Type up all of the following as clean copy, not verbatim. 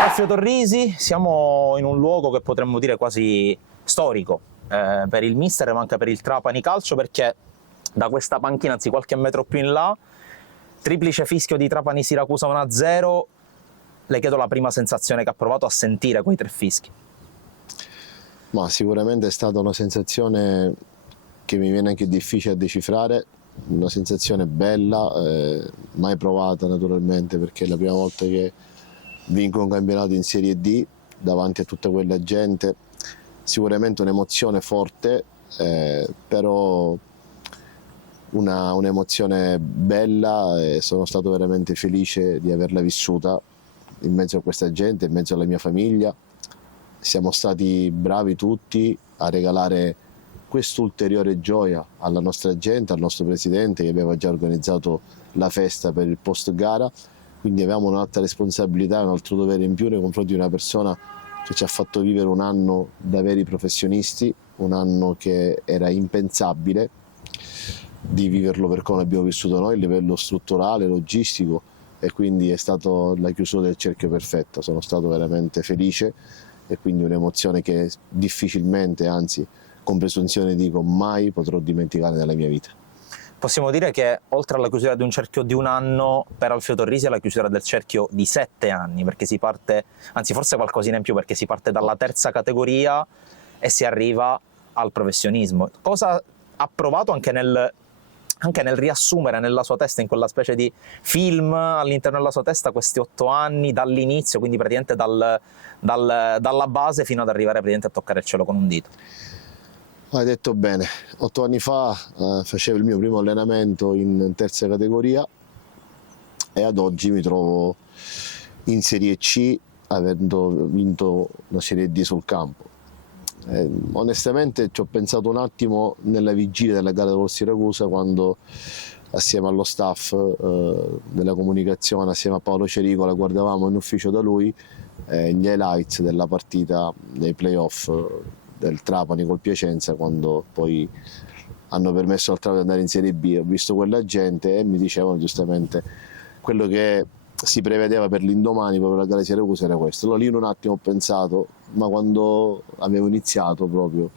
Siamo a Torrisi, siamo in un luogo che potremmo dire quasi storico per il mister ma anche per il Trapani Calcio, perché da questa panchina, anzi qualche metro più in là, triplice fischio di Trapani Siracusa 1-0. Le chiedo la prima sensazione che ha provato a sentire quei 3 fischi. Ma sicuramente è stata una sensazione che mi viene anche difficile a decifrare, una sensazione bella, mai provata naturalmente, perché è la prima volta che vinco un campionato in Serie D davanti a tutta quella gente. Sicuramente un'emozione forte, però un'emozione bella, e sono stato veramente felice di averla vissuta in mezzo a questa gente, in mezzo alla mia famiglia. Siamo stati bravi tutti a regalare quest'ulteriore gioia alla nostra gente, al nostro presidente che aveva già organizzato la festa per il post gara, quindi avevamo un'altra responsabilità, un altro dovere in più nei confronti di una persona che ci ha fatto vivere un anno da veri professionisti, un anno che era impensabile di viverlo per come abbiamo vissuto noi a livello strutturale, logistico, e quindi è stata la chiusura del cerchio perfetta. Sono stato veramente felice e quindi un'emozione che difficilmente, anzi con presunzione dico mai potrò dimenticare nella mia vita. Possiamo dire che oltre alla chiusura di un cerchio di un anno, per Alfio Torrisi è la chiusura del cerchio di 7 anni, perché si parte, anzi forse qualcosina in più, perché si parte dalla terza categoria e si arriva al professionismo. Cosa ha provato anche nel riassumere nella sua testa, in quella specie di film all'interno della sua testa, questi 8 anni dall'inizio, quindi praticamente dalla base fino ad arrivare praticamente a toccare il cielo con un dito? Hai detto bene, 8 anni fa facevo il mio primo allenamento in terza categoria e ad oggi mi trovo in Serie C avendo vinto la Serie D sul campo. Onestamente ci ho pensato un attimo nella vigilia della gara col Siracusa, quando assieme allo staff della comunicazione, assieme a Paolo Cericola, guardavamo in ufficio da lui gli highlights della partita dei playoff del Trapani col Piacenza, quando poi hanno permesso al Trapani di andare in Serie B. Ho visto quella gente e mi dicevano giustamente quello che si prevedeva per l'indomani, proprio la gara di Siracusa, era questo. Allora lì in un attimo ho pensato, ma quando avevo iniziato proprio,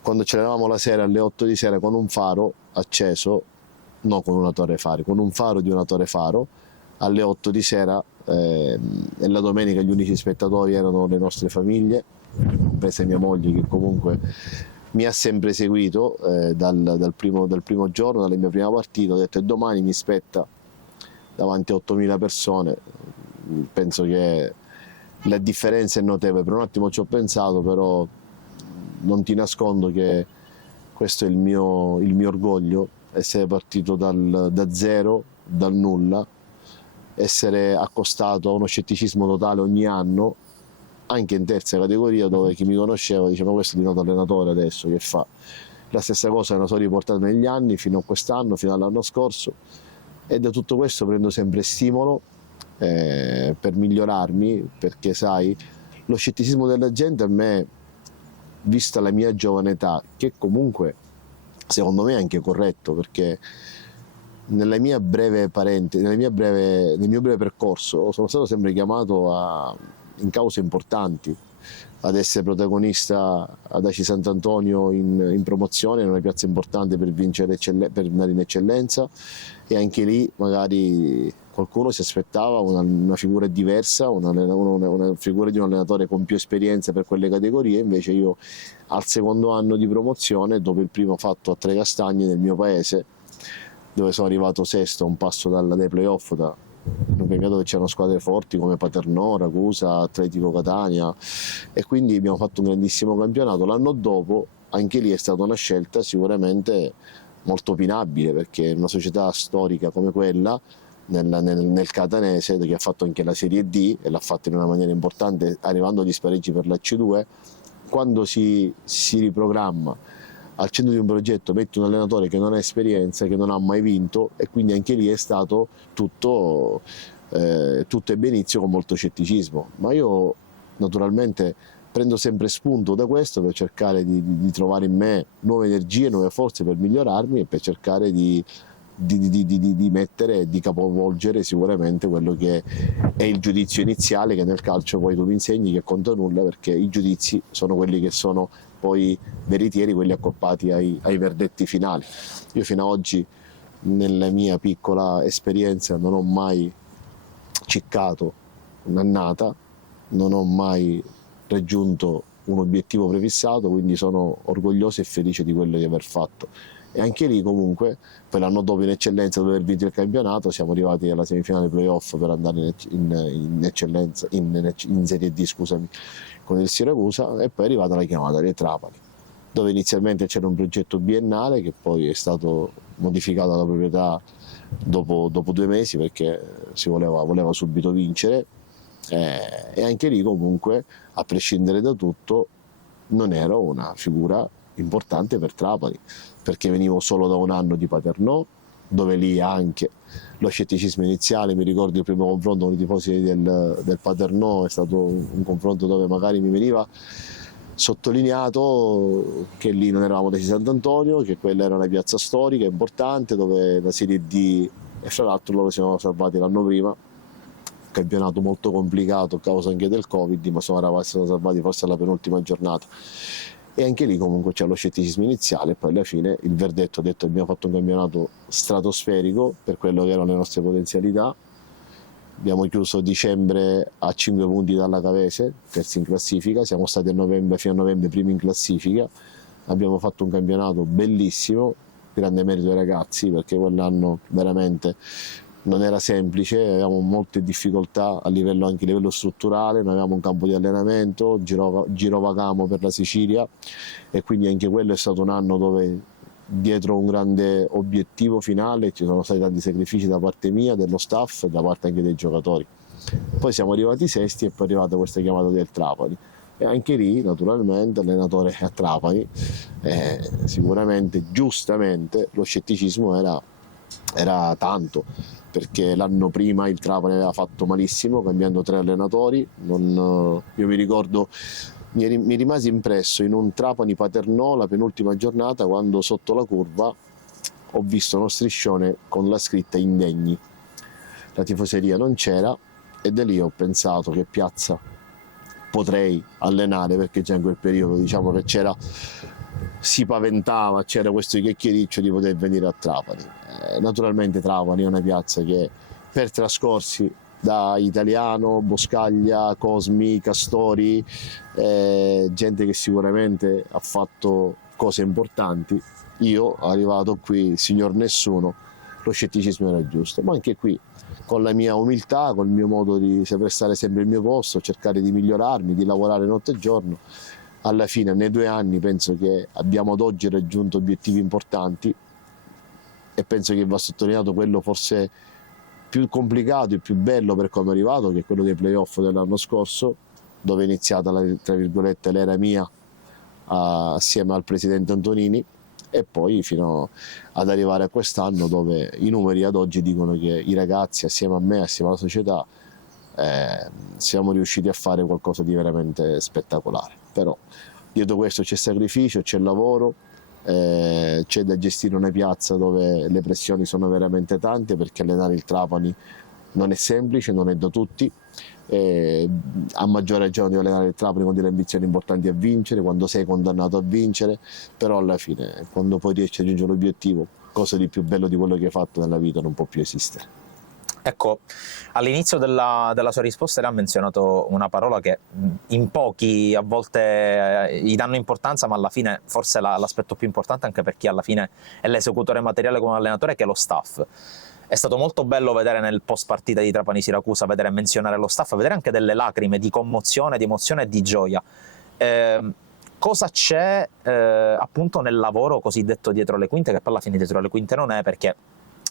quando ce l'avevamo la sera alle 8 di sera con un faro acceso, non con una torre faro, con un faro di una torre faro, alle 8 di sera, e la domenica gli unici spettatori erano le nostre famiglie, compresa mia moglie, che comunque mi ha sempre seguito dal primo giorno, dalla mia prima partita. Ho detto, e domani mi spetta davanti a 8.000 persone. Penso che la differenza è notevole. Per un attimo ci ho pensato, però non ti nascondo che questo è il mio orgoglio, essere partito da zero, dal nulla, essere accostato a uno scetticismo totale ogni anno, anche in terza categoria, dove chi mi conosceva diceva, ma questo è diventato allenatore adesso, che fa? La stessa cosa me la sono riportata negli anni, fino a quest'anno, fino all'anno scorso, e da tutto questo prendo sempre stimolo per migliorarmi, perché sai, lo scetticismo della gente a me, vista la mia giovane età, che comunque secondo me è anche corretto, perché nel mio breve percorso sono stato sempre chiamato in cause importanti, ad essere protagonista ad Aci Sant'Antonio in promozione, in una piazza importante per per andare in eccellenza, e anche lì magari qualcuno si aspettava una figura diversa, una figura di un allenatore con più esperienza per quelle categorie. Invece io al secondo anno di promozione, dopo il primo fatto a Trecastagni nel mio paese, dove sono arrivato sesto a un passo dai playoff, da un campionato dove c'erano squadre forti come Paternò, Ragusa, Atletico Catania, e quindi abbiamo fatto un grandissimo campionato. L'anno dopo anche lì è stata una scelta sicuramente molto opinabile, perché una società storica come quella nel Catanese, che ha fatto anche la Serie D e l'ha fatta in una maniera importante, arrivando agli spareggi per la C2, quando si riprogramma al centro di un progetto metti un allenatore che non ha esperienza, che non ha mai vinto, e quindi anche lì è stato tutto ebbe inizio con molto scetticismo. Ma io naturalmente prendo sempre spunto da questo per cercare di trovare in me nuove energie, nuove forze per migliorarmi e per cercare di di mettere e di capovolgere sicuramente quello che è il giudizio iniziale, che nel calcio poi tu mi insegni che conta nulla, perché i giudizi sono quelli che sono poi veritieri, quelli accoppati ai verdetti finali. Io fino ad oggi, nella mia piccola esperienza, non ho mai ciccato un'annata, non ho mai raggiunto un obiettivo prefissato, quindi sono orgoglioso e felice di quello di aver fatto. E anche lì comunque, poi l'anno dopo in eccellenza, dopo aver vinto il campionato, siamo arrivati alla semifinale playoff per andare in eccellenza, in Serie D, scusami, con il Siracusa, e poi è arrivata la chiamata del Trapani, dove inizialmente c'era un progetto biennale che poi è stato modificato dalla proprietà dopo 2 mesi, perché si voleva subito vincere, e anche lì comunque, a prescindere da tutto, non ero una figura importante per Trapani, perché venivo solo da un anno di Paternò, dove lì anche lo scetticismo iniziale, mi ricordo il primo confronto con i tifosi del Paternò, è stato un confronto dove magari mi veniva sottolineato che lì non eravamo di Sant'Antonio, che quella era una piazza storica importante dove la Serie D, e fra l'altro loro si erano salvati l'anno prima, campionato molto complicato a causa anche del Covid, ma sono stati salvati forse alla penultima giornata. E anche lì comunque c'è lo scetticismo iniziale, e poi alla fine il verdetto ha detto che abbiamo fatto un campionato stratosferico per quello che erano le nostre potenzialità. Abbiamo chiuso dicembre a 5 punti dalla Cavese, terzi in classifica, siamo stati fino a novembre primi in classifica, abbiamo fatto un campionato bellissimo, grande merito ai ragazzi, perché quell'anno veramente non era semplice, avevamo molte difficoltà anche a livello strutturale, non avevamo un campo di allenamento, girovagamo per la Sicilia, e quindi anche quello è stato un anno dove, dietro un grande obiettivo finale, ci sono stati tanti sacrifici da parte mia, dello staff e da parte anche dei giocatori. Poi siamo arrivati sesti e poi è arrivata questa chiamata del Trapani, e anche lì naturalmente allenatore a Trapani, sicuramente giustamente lo scetticismo era tanto, perché l'anno prima il Trapani aveva fatto malissimo cambiando 3 allenatori. Io mi ricordo, mi rimase impresso in un Trapani Paternò la penultima giornata, quando sotto la curva ho visto uno striscione con la scritta indegni, la tifoseria non c'era, e da lì ho pensato che piazza potrei allenare, perché già in quel periodo diciamo che si paventava, c'era questo chiacchiericcio di poter venire a Trapani. Naturalmente Trapani è una piazza che, per trascorsi da Italiano, Boscaglia, Cosmi, Castori, gente che sicuramente ha fatto cose importanti, io arrivato qui, signor nessuno, lo scetticismo era giusto, ma anche qui con la mia umiltà, col mio modo di saper stare sempre al mio posto, cercare di migliorarmi, di lavorare notte e giorno, alla fine nei 2 anni penso che abbiamo ad oggi raggiunto obiettivi importanti, e penso che va sottolineato quello forse più complicato e più bello per come è arrivato, che è quello dei playoff dell'anno scorso, dove è iniziata tra virgolette l'era mia assieme al presidente Antonini, e poi fino ad arrivare a quest'anno, dove i numeri ad oggi dicono che i ragazzi, assieme a me, assieme alla società, siamo riusciti a fare qualcosa di veramente spettacolare. Però dietro questo c'è sacrificio, c'è lavoro, c'è da gestire una piazza dove le pressioni sono veramente tante, perché allenare il Trapani non è semplice, non è da tutti, a maggior ragione di allenare il Trapani con delle ambizioni importanti a vincere, quando sei condannato a vincere, però alla fine quando poi riesci a raggiungere l'obiettivo, cosa di più bello di quello che hai fatto nella vita non può più esistere. Ecco, all'inizio della sua risposta lei ha menzionato una parola che in pochi a volte gli danno importanza, ma alla fine forse l'aspetto più importante, anche per chi alla fine è l'esecutore materiale come allenatore, che è lo staff. È stato molto bello vedere nel post partita di Trapani-Siracusa, vedere menzionare lo staff, vedere anche delle lacrime di commozione, di emozione e di gioia. Cosa c'è appunto nel lavoro cosiddetto dietro le quinte, che poi alla fine dietro le quinte non è, perché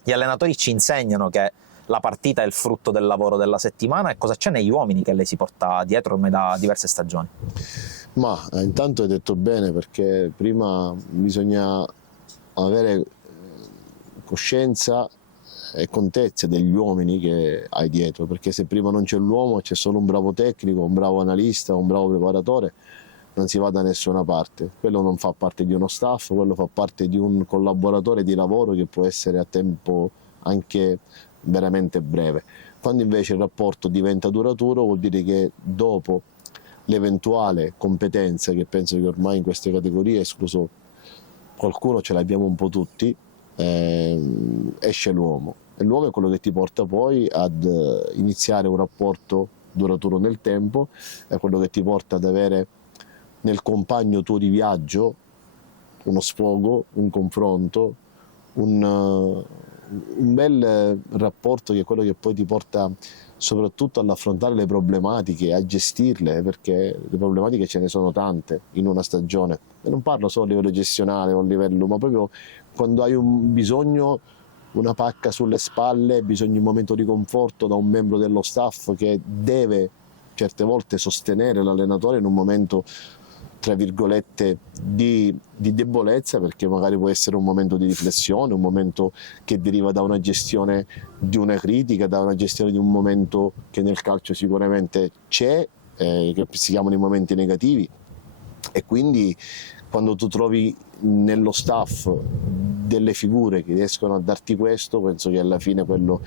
gli allenatori ci insegnano che la partita è il frutto del lavoro della settimana, e cosa c'è negli uomini che lei si porta dietro ormai da diverse stagioni? Ma intanto hai detto bene, perché prima bisogna avere coscienza e contezza degli uomini che hai dietro, perché se prima non c'è l'uomo, c'è solo un bravo tecnico, un bravo analista, un bravo preparatore, non si va da nessuna parte. Quello non fa parte di uno staff, quello fa parte di un collaboratore di lavoro che può essere a tempo anche veramente breve. Quando invece il rapporto diventa duraturo, vuol dire che dopo l'eventuale competenza, che penso che ormai in queste categorie, escluso qualcuno, ce l'abbiamo un po' tutti, esce l'uomo, e l'uomo è quello che ti porta poi ad iniziare un rapporto duraturo nel tempo, è quello che ti porta ad avere nel compagno tuo di viaggio uno sfogo, un confronto, un bel rapporto, che è quello che poi ti porta soprattutto all'affrontare le problematiche, a gestirle, perché le problematiche ce ne sono tante in una stagione, e non parlo solo a livello gestionale o a livello, ma proprio quando hai un bisogno, una pacca sulle spalle, bisogna un momento di conforto da un membro dello staff che deve certe volte sostenere l'allenatore in un momento, tra virgolette, di debolezza, perché magari può essere un momento di riflessione, un momento che deriva da una gestione di una critica, da una gestione di un momento che nel calcio sicuramente c'è, che si chiamano i momenti negativi. E quindi quando tu trovi nello staff delle figure che riescono a darti questo, penso che alla fine quello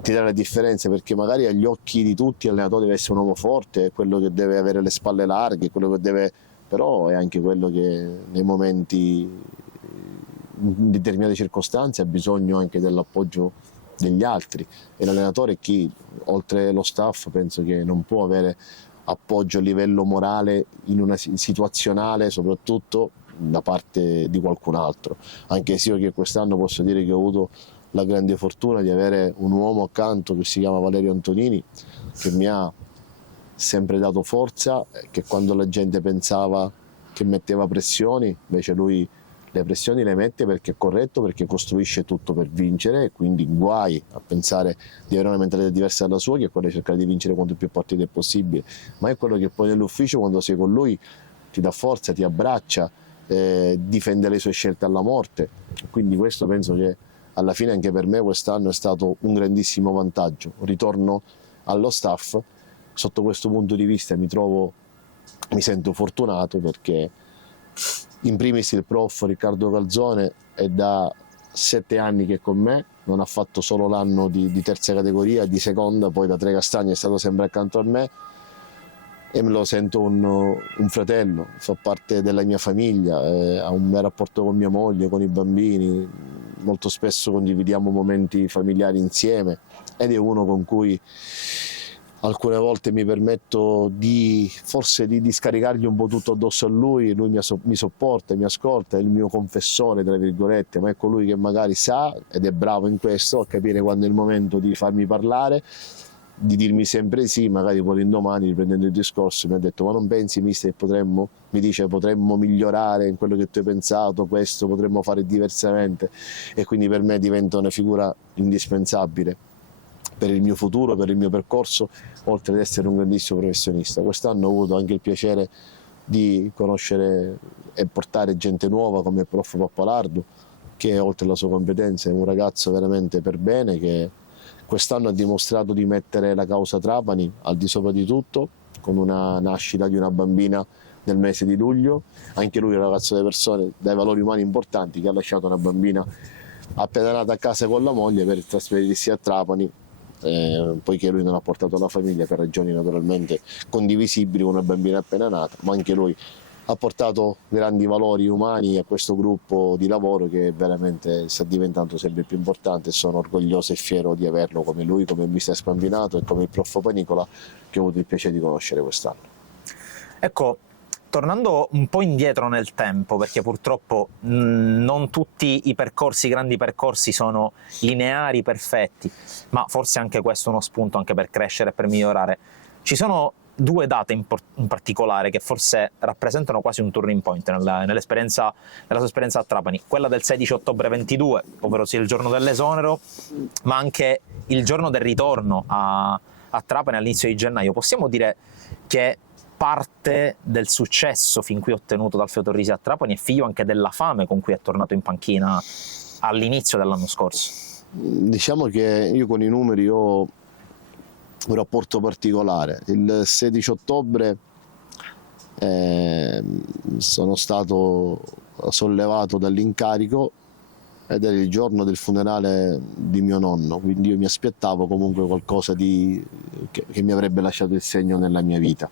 ti dà la differenza, perché magari agli occhi di tutti l'allenatore deve essere un uomo forte, è quello che deve avere le spalle larghe, quello che deve, però è anche quello che nei momenti, in determinate circostanze, ha bisogno anche dell'appoggio degli altri, e l'allenatore, chi oltre lo staff, penso che non può avere appoggio a livello morale in una situazionale, soprattutto da parte di qualcun altro. Anche se io, che quest'anno posso dire che ho avuto la grande fortuna di avere un uomo accanto che si chiama Valerio Antonini, che mi ha sempre dato forza, che quando la gente pensava che metteva pressioni, invece lui le pressioni le mette perché è corretto, perché costruisce tutto per vincere, e quindi guai a pensare di avere una mentalità diversa dalla sua, che è quella di cercare di vincere quanto più partite possibile, ma è quello che poi nell'ufficio, quando sei con lui, ti dà forza, ti abbraccia, difende le sue scelte alla morte. Quindi questo penso che alla fine anche per me quest'anno è stato un grandissimo vantaggio. Ritorno allo staff, sotto questo punto di vista mi sento fortunato, perché in primis il prof Riccardo Calzone è da 7 anni che è con me, non ha fatto solo l'anno di terza categoria, di seconda, poi da Trecastagni è stato sempre accanto a me, e me lo sento un fratello, fa parte della mia famiglia, ha un bel rapporto con mia moglie, con i bambini, molto spesso condividiamo momenti familiari insieme, ed è uno con cui alcune volte mi permetto forse di scaricargli un po' tutto addosso a lui mi sopporta, mi ascolta, è il mio confessore, tra virgolette, ma è colui che magari sa, ed è bravo in questo, a capire quando è il momento di farmi parlare, di dirmi sempre sì. Magari poi l'indomani, riprendendo il discorso, mi ha detto: ma non pensi, mister, potremmo migliorare in quello che tu hai pensato, questo potremmo fare diversamente, e quindi per me diventa una figura indispensabile per il mio futuro, per il mio percorso, oltre ad essere un grandissimo professionista. Quest'anno ho avuto anche il piacere di conoscere e portare gente nuova come il prof Pappalardo, che oltre alla sua competenza è un ragazzo veramente per bene, che quest'anno ha dimostrato di mettere la causa Trapani al di sopra di tutto, con una nascita di una bambina nel mese di luglio. Anche lui è un ragazzo delle persone, dai valori umani importanti, che ha lasciato una bambina appena nata a casa con la moglie per trasferirsi a Trapani, poiché lui non ha portato la famiglia, per ragioni naturalmente condivisibili con una bambina appena nata, ma anche lui ha portato grandi valori umani a questo gruppo di lavoro, che veramente sta diventando sempre più importante, e sono orgoglioso e fiero di averlo come lui, come il mister Spambinato e come il prof Panicola, che ho avuto il piacere di conoscere quest'anno. Ecco, tornando un po' indietro nel tempo, perché purtroppo non tutti i grandi percorsi sono lineari, perfetti, ma forse anche questo è uno spunto anche per crescere e per migliorare. Ci sono 2 date in particolare che forse rappresentano quasi un turning point nella sua esperienza a Trapani: quella del 16 ottobre 22, ovvero sia il giorno dell'esonero, ma anche il giorno del ritorno a Trapani all'inizio di gennaio. Possiamo dire che parte del successo fin qui ottenuto dal Torrisi a Trapani è figlio anche della fame con cui è tornato in panchina all'inizio dell'anno scorso? Diciamo che io con i numeri ho un rapporto particolare. Il 16 ottobre sono stato sollevato dall'incarico ed era il giorno del funerale di mio nonno, quindi io mi aspettavo comunque qualcosa che mi avrebbe lasciato il segno nella mia vita.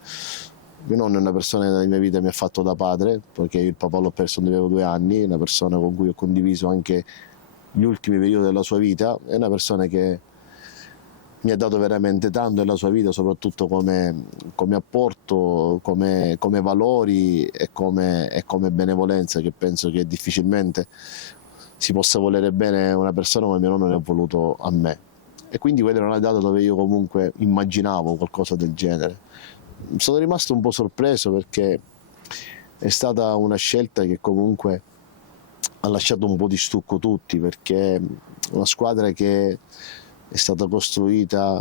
Mio nonno è una persona che nella mia vita mi ha fatto da padre, perché il papà l'ho perso quando avevo 2 anni, una persona con cui ho condiviso anche gli ultimi periodi della sua vita, è una persona che mi ha dato veramente tanto nella sua vita, soprattutto come apporto, come valori e come benevolenza, che penso che difficilmente si possa volere bene una persona come mio nonno ne ha voluto a me. E quindi quella era una data dove io comunque immaginavo qualcosa del genere. Sono rimasto un po' sorpreso perché è stata una scelta che comunque ha lasciato un po' di stucco tutti, perché una squadra che è stata costruita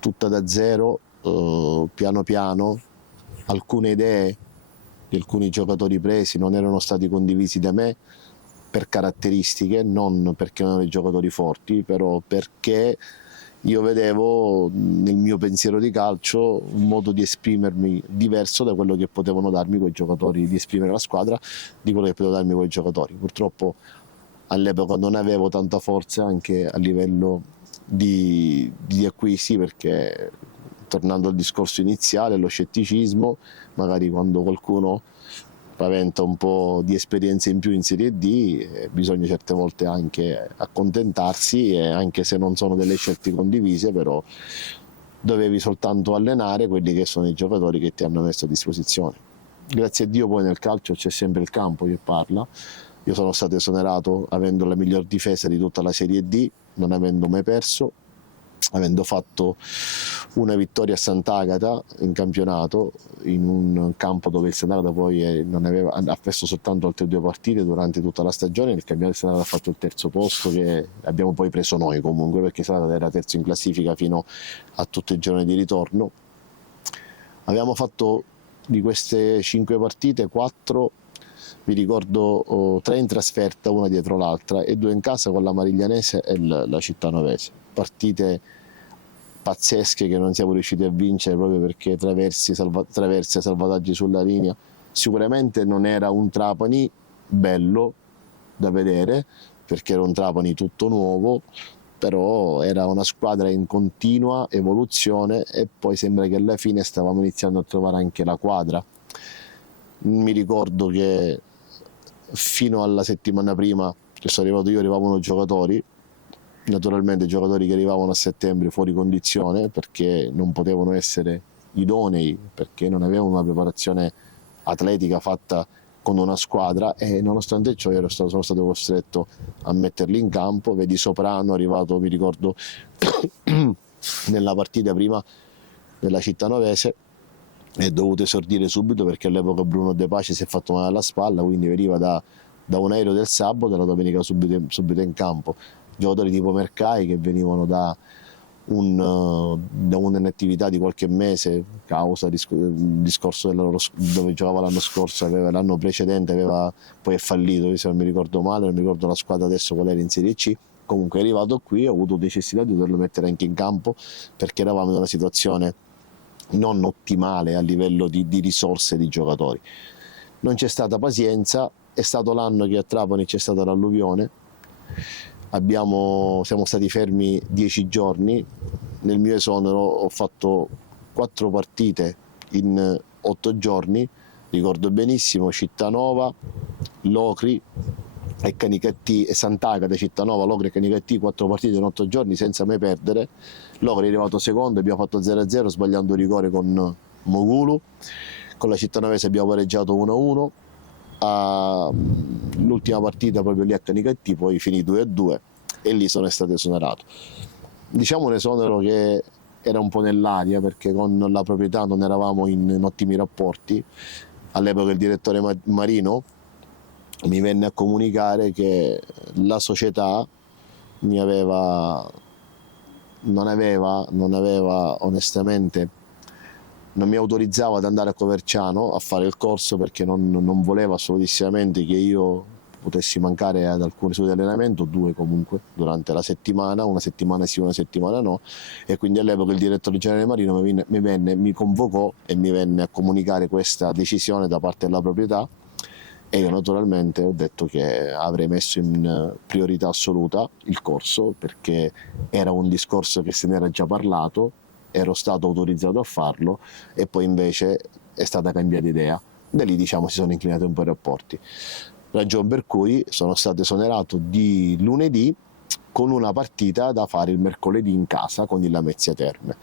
tutta da zero, piano piano, alcune idee di alcuni giocatori presi non erano stati condivisi da me per caratteristiche, non perché non erano giocatori forti, però perché io vedevo nel mio pensiero di calcio un modo di esprimermi diverso da quello che potevano darmi quei giocatori, di esprimere la squadra, di quello che potevano darmi quei giocatori. Purtroppo all'epoca non avevo tanta forza anche a livello di acquisti, perché tornando al discorso iniziale, lo scetticismo, magari quando qualcuno paventa un po' di esperienza in più in Serie D, bisogna certe volte anche accontentarsi, e anche se non sono delle scelte condivise, però dovevi soltanto allenare quelli che sono i giocatori che ti hanno messo a disposizione. Grazie a Dio poi nel calcio c'è sempre il campo che parla. Io sono stato esonerato avendo la miglior difesa di tutta la Serie D, non avendo mai perso, avendo fatto una vittoria a Sant'Agata in campionato, in un campo dove il Sant'Agata poi ha perso soltanto altre 2 partite durante tutta la stagione. Il campionato del Sant'Agata ha fatto il terzo posto, che abbiamo poi preso noi comunque, perché il Sant'Agata era terzo in classifica fino a tutto il giorno di ritorno. Abbiamo fatto di queste 5 partite 4, mi ricordo, 3 in trasferta, una dietro l'altra, e 2 in casa con la Mariglianese e la Cittanovese. Partite pazzesche che non siamo riusciti a vincere proprio perché traversi e salvataggi sulla linea. Sicuramente non era un Trapani bello da vedere, perché era un Trapani tutto nuovo, però era una squadra in continua evoluzione, e poi sembra che alla fine stavamo iniziando a trovare anche la quadra. Mi ricordo che fino alla settimana prima che sono arrivato io arrivavano giocatori, naturalmente giocatori che arrivavano a settembre fuori condizione perché non potevano essere idonei, perché non avevano una preparazione atletica fatta con una squadra, e nonostante ciò sono stato costretto a metterli in campo. Vedi Soprano arrivato, mi ricordo, nella partita prima della Cittanovese, è dovuto esordire subito perché all'epoca Bruno De Pace si è fatto male alla spalla, quindi veniva da un aereo del sabato e la domenica subito in campo. Giocatori tipo Mercai che venivano da un'inattività di qualche mese causa discorso dove giocava l'anno scorso, l'anno precedente poi è fallito, se non mi ricordo male, non mi ricordo la squadra adesso qual era in Serie C. Comunque è arrivato qui, ho avuto necessità di doverlo mettere anche in campo perché eravamo in una situazione non ottimale a livello di risorse di giocatori. Non c'è stata pazienza, è stato l'anno che a Trapani c'è stata l'alluvione, siamo stati fermi 10 giorni, nel mio esonero ho fatto 4 partite in 8 giorni, ricordo benissimo Cittanova, Locri e Canicattì, e Sant'Agata, Cittanova, Locri e Canicattì, 4 partite in 8 giorni senza mai perdere. Locri è arrivato secondo, abbiamo fatto 0-0 sbagliando rigore con Mogulu, con la Cittanovese abbiamo pareggiato 1-1, l'ultima partita proprio lì a Canicattì poi finì 2-2 e lì sono stato esonerato. Diciamo un esonero che era un po' nell'aria perché con la proprietà non eravamo in ottimi rapporti. All'epoca il direttore Marino mi venne a comunicare che la società non aveva onestamente, non mi autorizzava ad andare a Coverciano a fare il corso perché non voleva assolutissimamente che io potessi mancare ad alcune sedute di allenamento, 2 comunque durante la settimana, una settimana sì, una settimana no, e quindi all'epoca il direttore generale Marino mi convocò e mi venne a comunicare questa decisione da parte della proprietà, e io naturalmente ho detto che avrei messo in priorità assoluta il corso, perché era un discorso che se ne era già parlato, ero stato autorizzato a farlo, e poi invece è stata cambiata idea. Da lì diciamo si sono inclinati un po' i rapporti, ragione per cui sono stato esonerato di lunedì con una partita da fare il mercoledì in casa con il Lamezia Terme.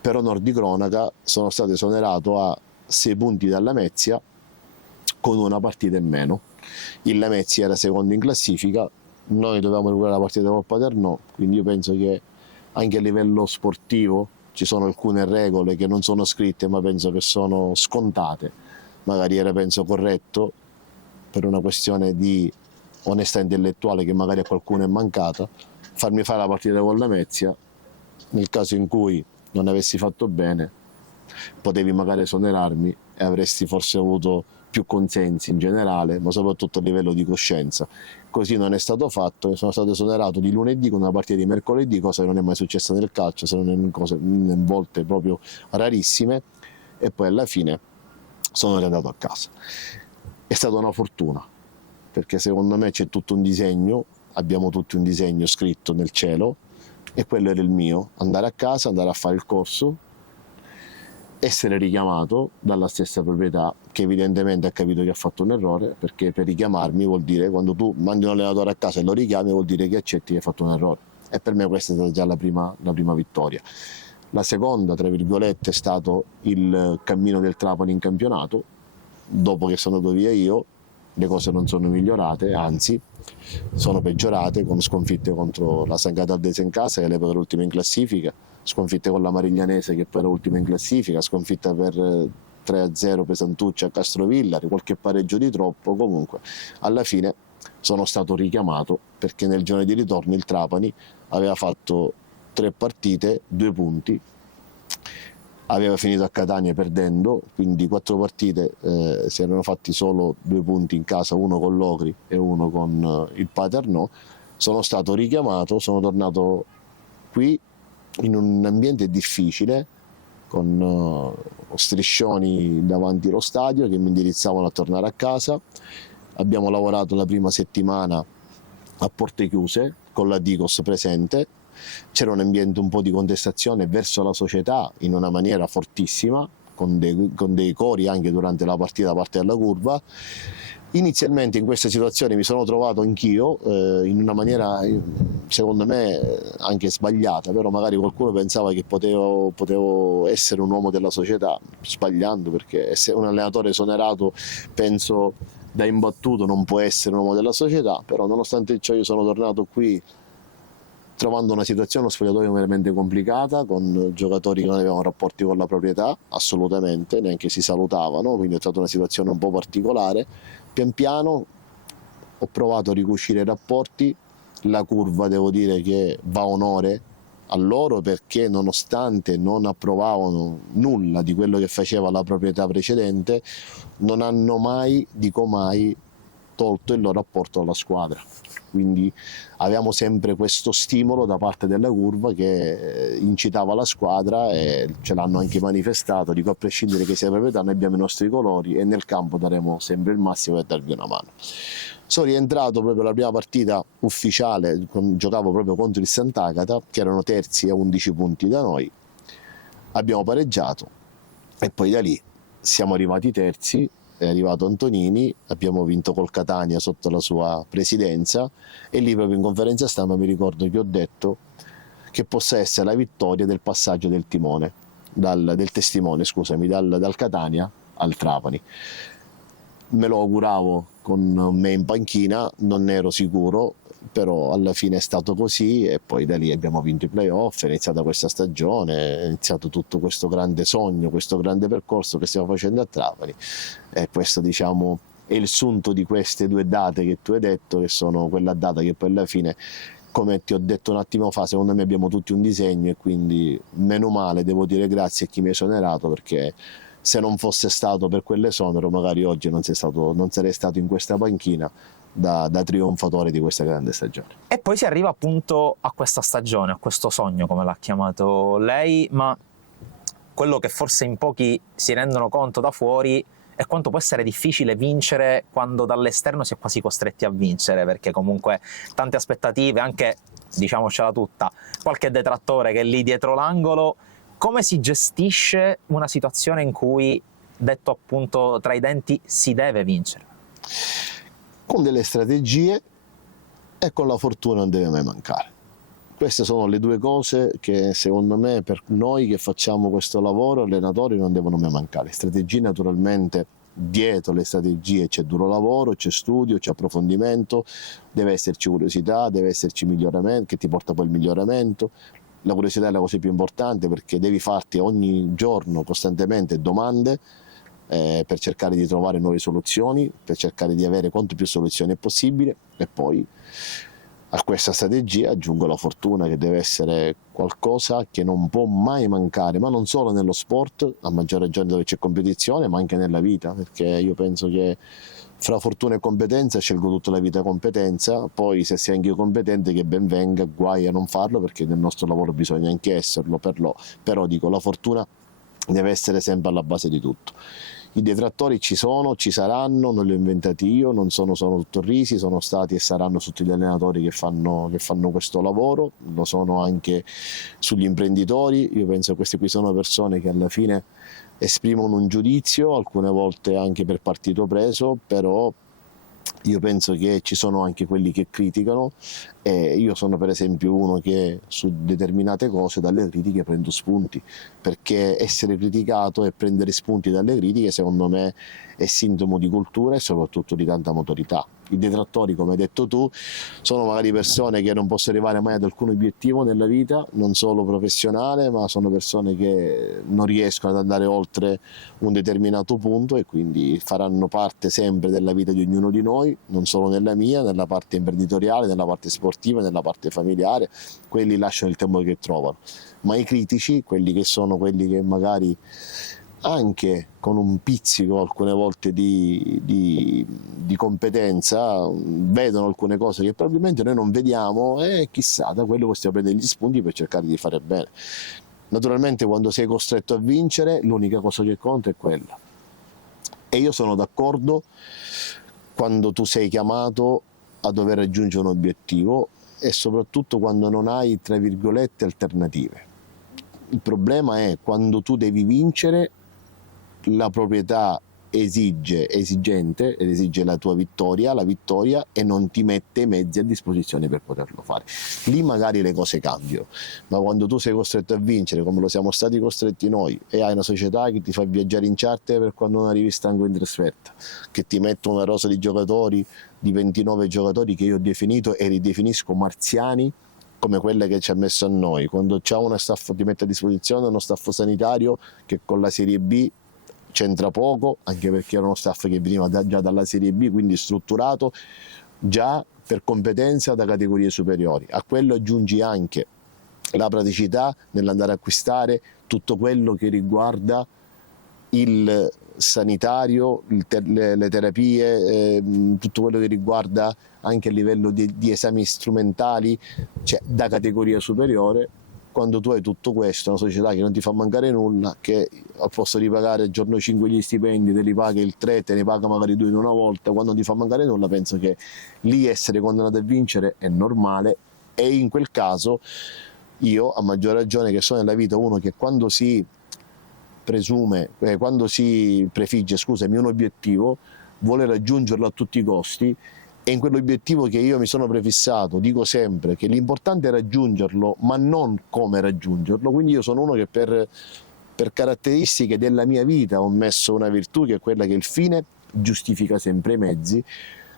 Per onor di cronaca sono stato esonerato a 6 punti dalla Lamezia con una partita in meno. Il Lamezia era secondo in classifica, noi dovevamo recuperare la partita col Paternò, quindi io penso che anche a livello sportivo ci sono alcune regole che non sono scritte ma penso che sono scontate, magari era penso corretto per una questione di onestà intellettuale che magari a qualcuno è mancata, farmi fare la partita con Lamezia, nel caso in cui non avessi fatto bene potevi magari esonerarmi e avresti forse avuto più consensi in generale, ma soprattutto a livello di coscienza. Così non è stato fatto e sono stato esonerato di lunedì con una partita di mercoledì, cosa che non è mai successa nel calcio, se non in volte proprio rarissime, e poi alla fine sono riandato a casa. È stata una fortuna, perché secondo me c'è tutto un disegno, abbiamo tutti un disegno scritto nel cielo, e quello era il mio: andare a casa, andare a fare il corso, essere richiamato dalla stessa proprietà, che evidentemente ha capito che ha fatto un errore, perché per richiamarmi vuol dire, quando tu mandi un allenatore a casa e lo richiami, vuol dire che accetti che hai fatto un errore, e per me questa è stata già la prima vittoria. La seconda, tra virgolette, è stato il cammino del Trapani in campionato. Dopo che sono andato via io, le cose non sono migliorate, anzi sono peggiorate, con sconfitte contro la San Cataldese in casa, che all'epoca era ultima in classifica, sconfitte con la Mariglianese, che poi era ultima in classifica, sconfitta per 3-0 per Santucci a Castrovillari, qualche pareggio di troppo. Comunque alla fine sono stato richiamato, perché nel giorno di ritorno il Trapani aveva fatto 3 partite, 2 punti, aveva finito a Catania perdendo, quindi 4 partite, si erano fatti solo 2 punti in casa, uno con l'Ocri e uno con il Paternò. Sono stato richiamato, sono tornato qui in un ambiente difficile, con striscioni davanti allo stadio che mi indirizzavano a tornare a casa. Abbiamo lavorato la prima settimana a porte chiuse, con la Digos presente. C'era un ambiente un po' di contestazione verso la società in una maniera fortissima, con dei cori anche durante la partita da parte della curva. Inizialmente in questa situazione mi sono trovato anch'io in una maniera secondo me anche sbagliata, però magari qualcuno pensava che potevo essere un uomo della società, sbagliando, perché se un allenatore esonerato, penso da imbattuto, non può essere un uomo della società. Però nonostante ciò io sono tornato qui trovando una situazione, uno spogliatoio veramente complicata, con giocatori che non avevano rapporti con la proprietà, assolutamente, neanche si salutavano, quindi è stata una situazione un po' particolare. Pian piano ho provato a ricucire i rapporti, la curva devo dire che va onore a loro, perché nonostante non approvavano nulla di quello che faceva la proprietà precedente, non hanno mai, dico mai, tolto il loro apporto alla squadra. Quindi avevamo sempre questo stimolo da parte della curva che incitava la squadra, e ce l'hanno anche manifestato, dico, a prescindere che sia proprietà, noi abbiamo i nostri colori e nel campo daremo sempre il massimo per darvi una mano. Sono rientrato proprio alla prima partita ufficiale, giocavo proprio contro il Sant'Agata, che erano terzi a 11 punti da noi, abbiamo pareggiato e poi da lì siamo arrivati terzi. È arrivato Antonini, abbiamo vinto col Catania sotto la sua presidenza, e lì proprio in conferenza stampa mi ricordo che ho detto che possa essere la vittoria del passaggio del timone, del testimone, scusami, dal Catania al Trapani. Me lo auguravo con me in panchina, non ne ero sicuro, però alla fine è stato così, e poi da lì abbiamo vinto i playoff, è iniziata questa stagione, è iniziato tutto questo grande sogno, questo grande percorso che stiamo facendo a Trapani, e questo diciamo è il sunto di queste 2 date che tu hai detto, che sono quella data che poi alla fine, come ti ho detto un attimo fa, secondo me abbiamo tutti un disegno, e quindi meno male, devo dire grazie a chi mi ha esonerato, perché se non fosse stato per quell'esonero magari oggi non sarei stato in questa panchina da trionfatore di questa grande stagione. E poi si arriva appunto a questa stagione, a questo sogno, come l'ha chiamato lei, ma quello che forse in pochi si rendono conto da fuori è quanto può essere difficile vincere quando dall'esterno si è quasi costretti a vincere, perché comunque tante aspettative, anche, diciamocela tutta, qualche detrattore che è lì dietro l'angolo. Come si gestisce una situazione in cui, detto appunto tra i denti, si deve vincere? Con delle strategie e con la fortuna non deve mai mancare. Queste sono le due cose che secondo me per noi che facciamo questo lavoro, allenatori, non devono mai mancare. Strategie, naturalmente, dietro le strategie c'è duro lavoro, c'è studio, c'è approfondimento, deve esserci curiosità, deve esserci miglioramento, che ti porta poi il miglioramento. La curiosità è la cosa più importante, perché devi farti ogni giorno costantemente domande per cercare di trovare nuove soluzioni, per cercare di avere quanto più soluzioni è possibile, e poi a questa strategia aggiungo la fortuna, che deve essere qualcosa che non può mai mancare, ma non solo nello sport, a maggior ragione dove c'è competizione, ma anche nella vita, perché io penso che fra fortuna e competenza scelgo tutta la vita competenza. Poi se sei anche io competente, che ben venga, guai a non farlo, perché nel nostro lavoro bisogna anche esserlo, però dico, la fortuna deve essere sempre alla base di tutto. I detrattori ci sono, ci saranno, non li ho inventati io, non sono tutto risi, sono stati e saranno tutti gli allenatori che fanno questo lavoro, lo sono anche sugli imprenditori. Io penso che queste qui sono persone che alla fine esprimono un giudizio, alcune volte anche per partito preso, però io penso che ci sono anche quelli che criticano, e io sono per esempio uno che su determinate cose dalle critiche prendo spunti, perché essere criticato e prendere spunti dalle critiche secondo me è sintomo di cultura e soprattutto di tanta maturità. I detrattori, come hai detto tu, sono magari persone che non possono arrivare mai ad alcun obiettivo nella vita, non solo professionale, ma sono persone che non riescono ad andare oltre un determinato punto, e quindi faranno parte sempre della vita di ognuno di noi, non solo nella mia, nella parte imprenditoriale, nella parte sportiva, nella parte familiare. Quelli lasciano il tempo che trovano, ma i critici, quelli che magari anche con un pizzico alcune volte di competenza vedono alcune cose che probabilmente noi non vediamo, e chissà, da quello possiamo prendere gli spunti per cercare di fare bene. Naturalmente quando sei costretto a vincere l'unica cosa che conta è quella, e io sono d'accordo quando tu sei chiamato a dover raggiungere un obiettivo, e soprattutto quando non hai, tra virgolette, alternative. Il problema è quando tu devi vincere, la proprietà esige la tua vittoria, e non ti mette i mezzi a disposizione per poterlo fare. Lì magari le cose cambiano, ma quando tu sei costretto a vincere, come lo siamo stati costretti noi, e hai una società che ti fa viaggiare in charter per quando non arrivi stanco in trasferta, che ti mette una rosa di giocatori, di 29 giocatori che io ho definito e ridefinisco marziani, come quelle che ci ha messo a noi, quando c'è una staff, ti mette a disposizione uno staff sanitario che con la Serie B c'entra poco, anche perché era uno staff che veniva già dalla Serie B, quindi strutturato già per competenza da categorie superiori. A quello aggiungi anche la praticità nell'andare a acquistare tutto quello che riguarda il sanitario, le terapie, tutto quello che riguarda anche a livello di esami strumentali, cioè da categoria superiore. Quando tu hai tutto questo, una società che non ti fa mancare nulla, che al posto di pagare il giorno 5 gli stipendi te li paga il 3, te ne paga magari 2 in una volta, quando non ti fa mancare nulla, penso che lì essere condannato a vincere è normale. E in quel caso io, a maggior ragione che sono nella vita uno che quando si prefigge un obiettivo, vuole raggiungerlo a tutti i costi, e in quell'obiettivo che io mi sono prefissato dico sempre che l'importante è raggiungerlo, ma non come raggiungerlo. Quindi io sono uno che per caratteristiche della mia vita ho messo una virtù, che è quella che il fine giustifica sempre i mezzi.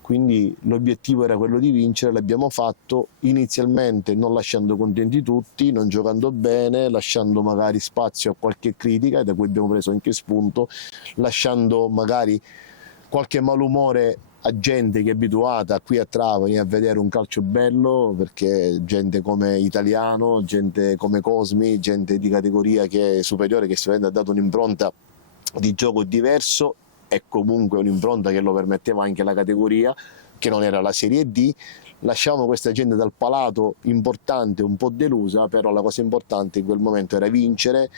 Quindi l'obiettivo era quello di vincere, l'abbiamo fatto, inizialmente non lasciando contenti tutti, non giocando bene, lasciando magari spazio a qualche critica, e da cui abbiamo preso anche spunto, lasciando magari qualche malumore a gente che è abituata qui a Trapani a vedere un calcio bello, perché gente come Italiano, gente come Cosmi, gente di categoria che è superiore, che sicuramente ha dato un'impronta di gioco diverso, e comunque un'impronta che lo permetteva anche la categoria, che non era la Serie D. Lasciavamo questa gente dal palato importante, un po' delusa, però la cosa importante in quel momento era vincere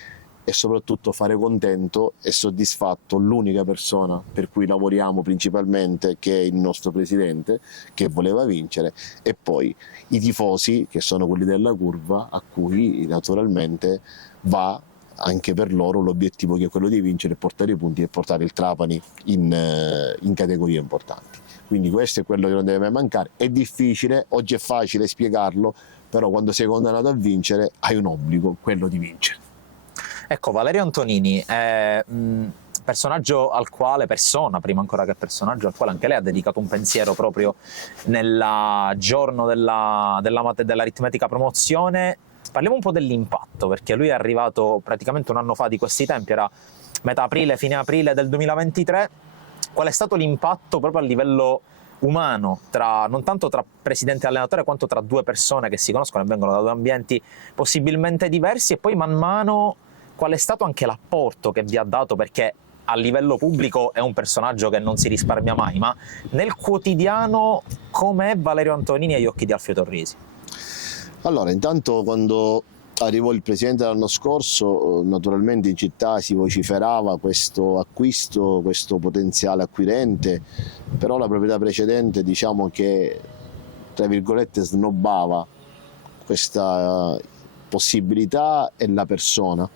e soprattutto fare contento e soddisfatto l'unica persona per cui lavoriamo principalmente, che è il nostro presidente, che voleva vincere, e poi i tifosi, che sono quelli della curva, a cui naturalmente va anche per loro l'obiettivo, che è quello di vincere, portare i punti e portare il Trapani in categorie importanti. Quindi questo è quello che non deve mai mancare. È difficile, oggi è facile spiegarlo, però quando sei condannato a vincere hai un obbligo, quello di vincere. Ecco, Valerio Antonini è personaggio al quale, persona prima ancora che personaggio, al quale anche lei ha dedicato un pensiero proprio nel giorno dell'aritmetica promozione. Parliamo un po' dell'impatto, perché lui è arrivato praticamente un anno fa di questi tempi, era metà aprile, fine aprile del 2023. Qual è stato l'impatto proprio a livello umano, non tanto tra presidente e allenatore, quanto tra due persone che si conoscono e vengono da due ambienti possibilmente diversi, e poi man mano qual è stato anche l'apporto che vi ha dato, perché a livello pubblico è un personaggio che non si risparmia mai, ma nel quotidiano com'è Valerio Antonini agli occhi di Alfio Torrisi? Allora, intanto quando arrivò il presidente l'anno scorso, naturalmente in città si vociferava questo acquisto, questo potenziale acquirente, però la proprietà precedente, diciamo che tra virgolette snobbava questa possibilità e la persona,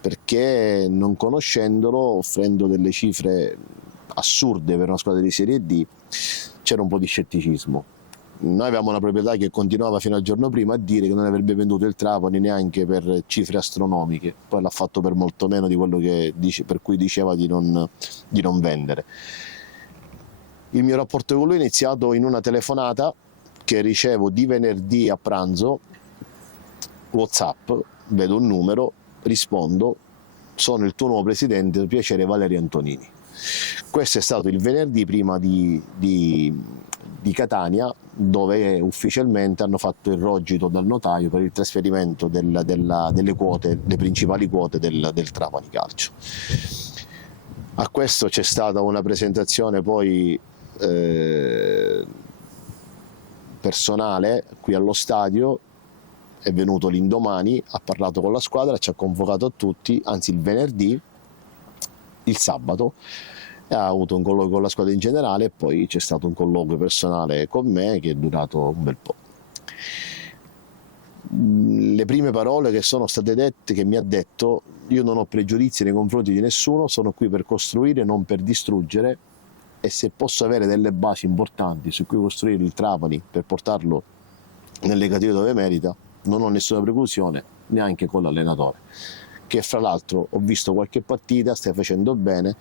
perché non conoscendolo, offrendo delle cifre assurde per una squadra di Serie D, c'era un po' di scetticismo. Noi avevamo una proprietà che continuava fino al giorno prima a dire che non avrebbe venduto il Trapani neanche per cifre astronomiche, poi l'ha fatto per molto meno di quello per cui diceva di non vendere. Il mio rapporto con lui è iniziato in una telefonata che ricevo di venerdì a pranzo, WhatsApp, vedo un numero, rispondo: sono il tuo nuovo presidente, per piacere Valerio Antonini. Questo è stato il venerdì prima di Catania, dove ufficialmente hanno fatto il rogito dal notaio per il trasferimento delle quote, le principali quote del Trapani Calcio. A questo c'è stata una presentazione poi personale qui allo stadio. È venuto l'indomani, ha parlato con la squadra, ci ha convocato a tutti, anzi il venerdì, il sabato, e ha avuto un colloquio con la squadra in generale, e poi c'è stato un colloquio personale con me che è durato un bel po'. Le prime parole che sono state dette, che mi ha detto: io non ho pregiudizi nei confronti di nessuno, sono qui per costruire, non per distruggere, e se posso avere delle basi importanti su cui costruire il Trapani per portarlo nelle categorie dove merita, non ho nessuna preclusione, neanche con l'allenatore, che fra l'altro ho visto qualche partita, stai facendo bene.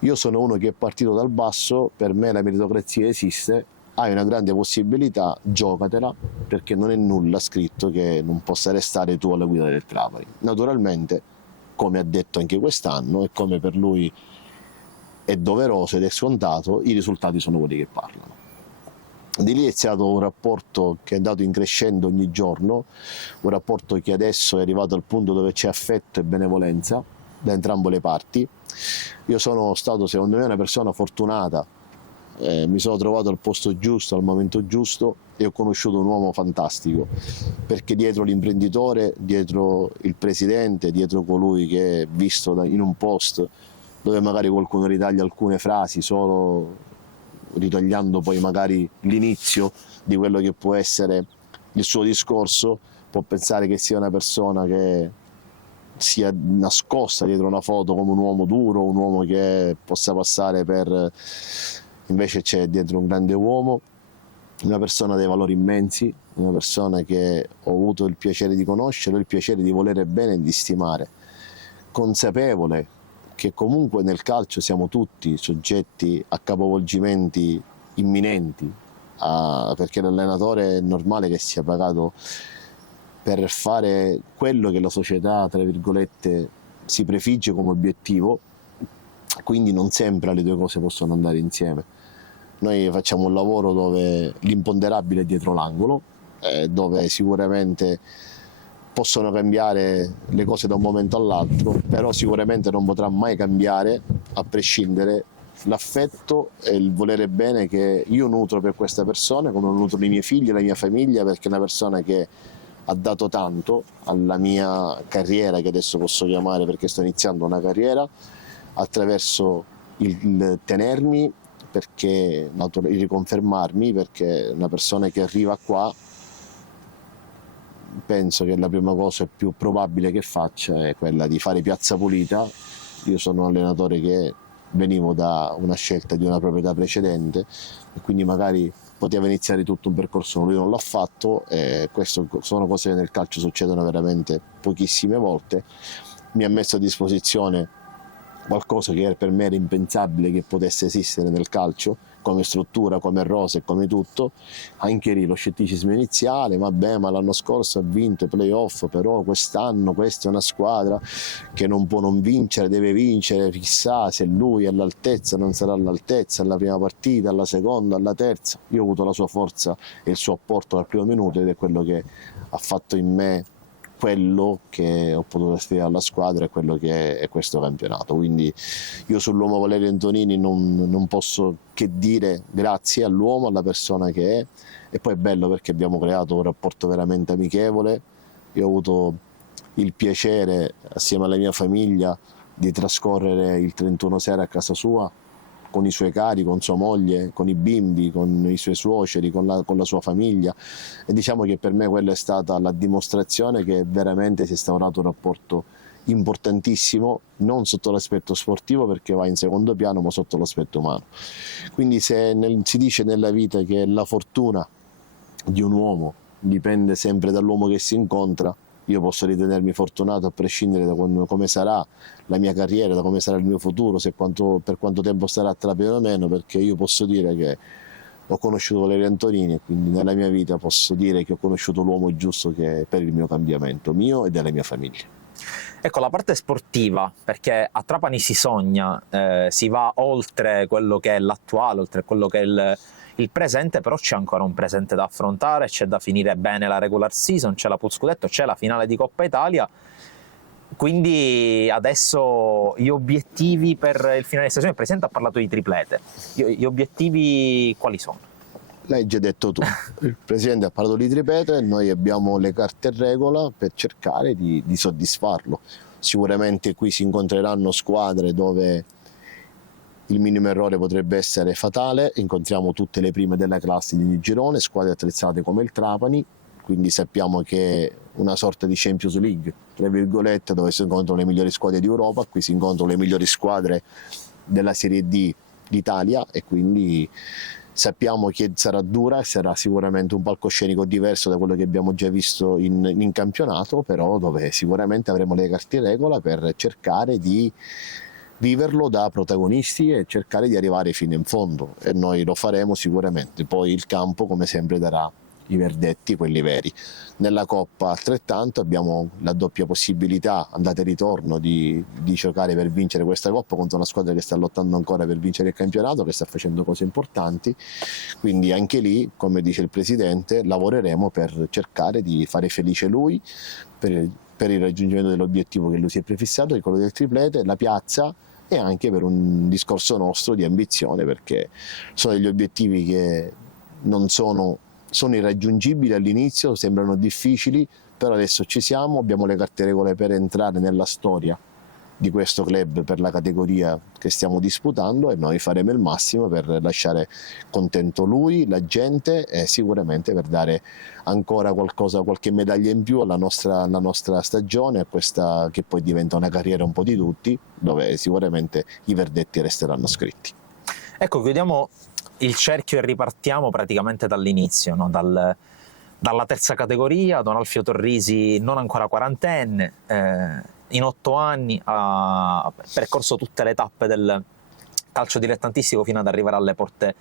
Io sono uno che è partito dal basso, per me la meritocrazia esiste, hai una grande possibilità, giocatela, perché non è nulla scritto che non possa restare tu alla guida del Trapani. Naturalmente, come ha detto anche quest'anno, e come per lui è doveroso ed è scontato, i risultati sono quelli che parlano. Di lì è iniziato un rapporto che è andato in crescendo ogni giorno, un rapporto che adesso è arrivato al punto dove c'è affetto e benevolenza da entrambe le parti. Io sono stato, secondo me, una persona fortunata, mi sono trovato al posto giusto, al momento giusto, e ho conosciuto un uomo fantastico, perché dietro l'imprenditore, dietro il presidente, dietro colui che è visto in un post dove magari qualcuno ritaglia alcune frasi solo ritagliando poi magari l'inizio di quello che può essere il suo discorso, può pensare che sia una persona che sia nascosta dietro una foto come un uomo duro, un uomo che possa passare per... Invece c'è dietro un grande uomo, una persona dei valori immensi, una persona che ho avuto il piacere di conoscere, il piacere di volere bene e di stimare, consapevole che comunque nel calcio siamo tutti soggetti a capovolgimenti imminenti, perché l'allenatore è normale che sia pagato per fare quello che la società, tra virgolette, si prefigge come obiettivo, quindi non sempre le due cose possono andare insieme. Noi facciamo un lavoro dove l'imponderabile è dietro l'angolo, dove sicuramente possono cambiare le cose da un momento all'altro, però sicuramente non potrà mai cambiare, a prescindere, l'affetto e il volere bene che io nutro per questa persona, come lo nutro i miei figli, la mia famiglia, perché è una persona che ha dato tanto alla mia carriera, che adesso posso chiamare perché sto iniziando una carriera, attraverso il tenermi, perché il riconfermarmi, perché una persona che arriva qua, penso che la prima cosa più probabile che faccia è quella di fare piazza pulita. Io sono un allenatore che venivo da una scelta di una proprietà precedente e quindi magari poteva iniziare tutto un percorso, lui non l'ha fatto, e queste sono cose che nel calcio succedono veramente pochissime volte. Mi ha messo a disposizione qualcosa che per me era impensabile che potesse esistere nel calcio, come struttura, come rose, come tutto. Anche lì lo scetticismo iniziale, vabbè, ma l'anno scorso ha vinto i playoff, però quest'anno questa è una squadra che non può non vincere, deve vincere, chissà se lui è all'altezza, non sarà all'altezza alla prima partita, alla seconda, alla terza. Io ho avuto la sua forza e il suo apporto dal primo minuto, ed è quello che ha fatto in me quello che ho potuto offrire alla squadra e quello che è questo campionato. Quindi io sull'uomo Valerio Antonini non posso che dire grazie all'uomo, alla persona che è, e poi è bello perché abbiamo creato un rapporto veramente amichevole. Io ho avuto il piacere, assieme alla mia famiglia, di trascorrere il 31 sera a casa sua, con i suoi cari, con sua moglie, con i bimbi, con i suoi suoceri, con la sua famiglia, e diciamo che per me quella è stata la dimostrazione che veramente si è instaurato un rapporto importantissimo, non sotto l'aspetto sportivo perché va in secondo piano, ma sotto l'aspetto umano. Quindi se si dice nella vita che la fortuna di un uomo dipende sempre dall'uomo che si incontra, io posso ritenermi fortunato a prescindere da come sarà la mia carriera, da come sarà il mio futuro, per quanto tempo starà tra o meno, perché io posso dire che ho conosciuto Valerio Antonini e quindi nella mia vita posso dire che ho conosciuto l'uomo giusto che per il mio cambiamento, mio e della mia famiglia. Ecco, la parte sportiva, perché a Trapani si sogna, si va oltre quello che è l'attuale, oltre quello che è il presente, però c'è ancora un presente da affrontare, c'è da finire bene la regular season, c'è la Put Scudetto, c'è la finale di Coppa Italia, quindi adesso gli obiettivi per il finale di stagione, il Presidente ha parlato di triplete, gli obiettivi quali sono? L'hai già detto tu, il Presidente ha parlato di triplete, noi abbiamo le carte in regola per cercare di soddisfarlo. Sicuramente qui si incontreranno squadre dove il minimo errore potrebbe essere fatale, incontriamo tutte le prime della classe di ogni girone, squadre attrezzate come il Trapani, quindi sappiamo che è una sorta di Champions League, tra virgolette, dove si incontrano le migliori squadre d'Europa, qui si incontrano le migliori squadre della Serie D d'Italia e quindi sappiamo che sarà dura, sarà sicuramente un palcoscenico diverso da quello che abbiamo già visto in campionato, però dove sicuramente avremo le carte in regola per cercare di viverlo da protagonisti e cercare di arrivare fino in fondo, e noi lo faremo sicuramente. Poi il campo come sempre darà i verdetti, quelli veri. Nella Coppa altrettanto abbiamo la doppia possibilità, andata e ritorno, di giocare per vincere questa Coppa contro una squadra che sta lottando ancora per vincere il campionato, che sta facendo cose importanti, quindi anche lì, come dice il Presidente, lavoreremo per cercare di fare felice lui, per il raggiungimento dell'obiettivo che lui si è prefissato, di quello del triplete, la piazza, e anche per un discorso nostro di ambizione, perché sono degli obiettivi che non sono irraggiungibili all'inizio, sembrano difficili, però adesso ci siamo, abbiamo le carte regole per entrare nella storia di questo club per la categoria che stiamo disputando, e noi faremo il massimo per lasciare contento lui, la gente, e sicuramente per dare ancora qualche medaglia in più alla nostra stagione, a questa che poi diventa una carriera un po' di tutti, dove sicuramente i verdetti resteranno scritti. Ecco, chiudiamo il cerchio e ripartiamo praticamente dall'inizio, no? Dalla terza categoria. Don Alfio Torrisi, non ancora quarantenne, in 8 anni ha percorso tutte le tappe del calcio dilettantistico fino ad arrivare alle porte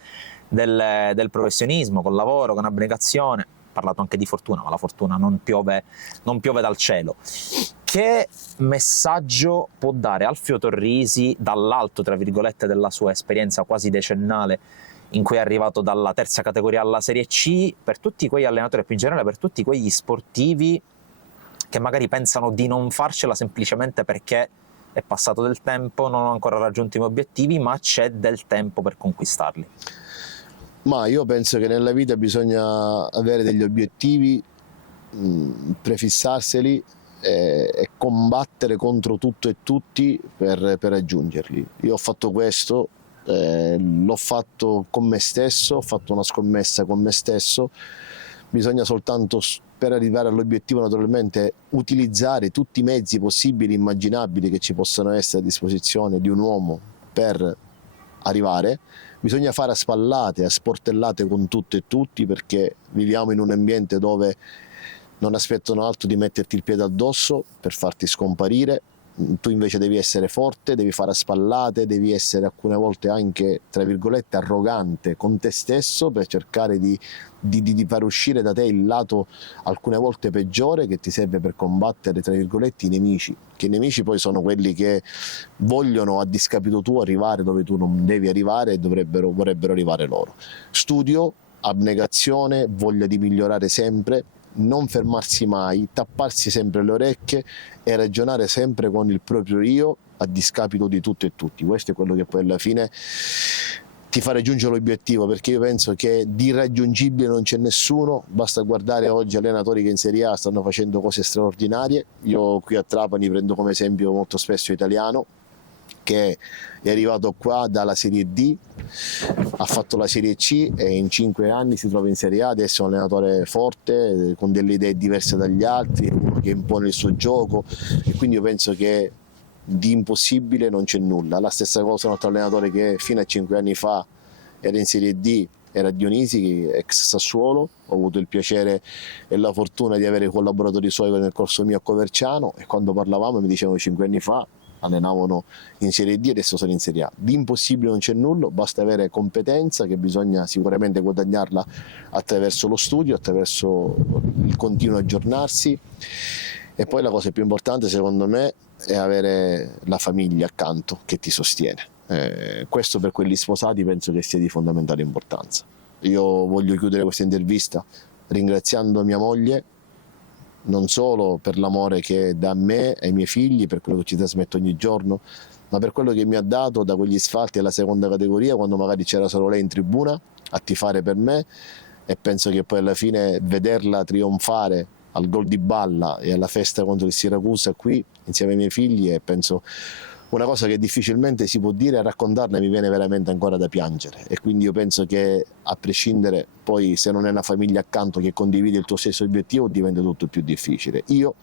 del professionismo, col lavoro, con abnegazione. Ha parlato anche di fortuna, ma la fortuna non piove dal cielo. Che messaggio può dare Alfio Torrisi dall'alto, tra virgolette, della sua esperienza quasi decennale, in cui è arrivato dalla terza categoria alla Serie C, per tutti quegli allenatori e più in generale per tutti quegli sportivi che magari pensano di non farcela semplicemente perché è passato del tempo, non ho ancora raggiunto i miei obiettivi, ma c'è del tempo per conquistarli. Ma io penso che nella vita bisogna avere degli obiettivi, prefissarseli e combattere contro tutto e tutti per raggiungerli. Io ho fatto questo, l'ho fatto con me stesso, ho fatto una scommessa con me stesso. Bisogna soltanto, per arrivare all'obiettivo, naturalmente utilizzare tutti i mezzi possibili e immaginabili che ci possano essere a disposizione di un uomo per arrivare. Bisogna fare a spallate, a sportellate con tutto e tutti, perché viviamo in un ambiente dove non aspettano altro di metterti il piede addosso per farti scomparire. Tu invece devi essere forte, devi fare a spallate, devi essere alcune volte anche, tra virgolette, arrogante con te stesso per cercare di far uscire da te il lato alcune volte peggiore che ti serve per combattere, tra virgolette, i nemici. Che i nemici poi sono quelli che vogliono, a discapito tuo, arrivare dove tu non devi arrivare e vorrebbero arrivare loro. Studio, abnegazione, voglia di migliorare sempre, non fermarsi mai, tapparsi sempre le orecchie e ragionare sempre con il proprio io a discapito di tutto e tutti. Questo è quello che poi alla fine ti fa raggiungere l'obiettivo, perché io penso che di irraggiungibile non c'è nessuno. Basta guardare oggi allenatori che in Serie A stanno facendo cose straordinarie. Io qui a Trapani prendo come esempio molto spesso Italiano, che è arrivato qua dalla Serie D, ha fatto la Serie C e in 5 anni si trova in Serie A. Adesso è un allenatore forte, con delle idee diverse dagli altri, uno che impone il suo gioco, e quindi io penso che di impossibile non c'è nulla. La stessa cosa un altro allenatore che fino a 5 anni fa era in Serie D, era Dionisi, ex Sassuolo. Ho avuto il piacere e la fortuna di avere collaboratori suoi nel corso mio a Coverciano, e quando parlavamo mi dicevano 5 anni fa allenavano in Serie D, adesso sono in Serie A. Di impossibile non c'è nulla, basta avere competenza, che bisogna sicuramente guadagnarla attraverso lo studio, attraverso il continuo aggiornarsi, e poi la cosa più importante secondo me è avere la famiglia accanto che ti sostiene. Questo per quelli sposati penso che sia di fondamentale importanza. Io voglio chiudere questa intervista ringraziando mia moglie, non solo per l'amore che dà a me e ai miei figli, per quello che ci trasmette ogni giorno, ma per quello che mi ha dato da quegli sfalti alla seconda categoria, quando magari c'era solo lei in tribuna a tifare per me, e penso che poi alla fine vederla trionfare al gol di Balla e alla festa contro il Siracusa qui insieme ai miei figli è, penso, una cosa che difficilmente si può dire, e raccontarla mi viene veramente ancora da piangere. E quindi io penso che, a prescindere poi, se non è una famiglia accanto che condivide il tuo stesso obiettivo, diventa tutto più difficile. Io,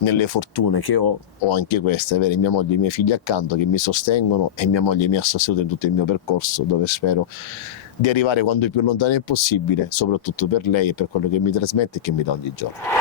nelle fortune che ho anche questa, avere mia moglie e i miei figli accanto che mi sostengono, e mia moglie mi ha sostenuto in tutto il mio percorso, dove spero di arrivare quanto più lontano è possibile, soprattutto per lei e per quello che mi trasmette e che mi dà ogni giorno.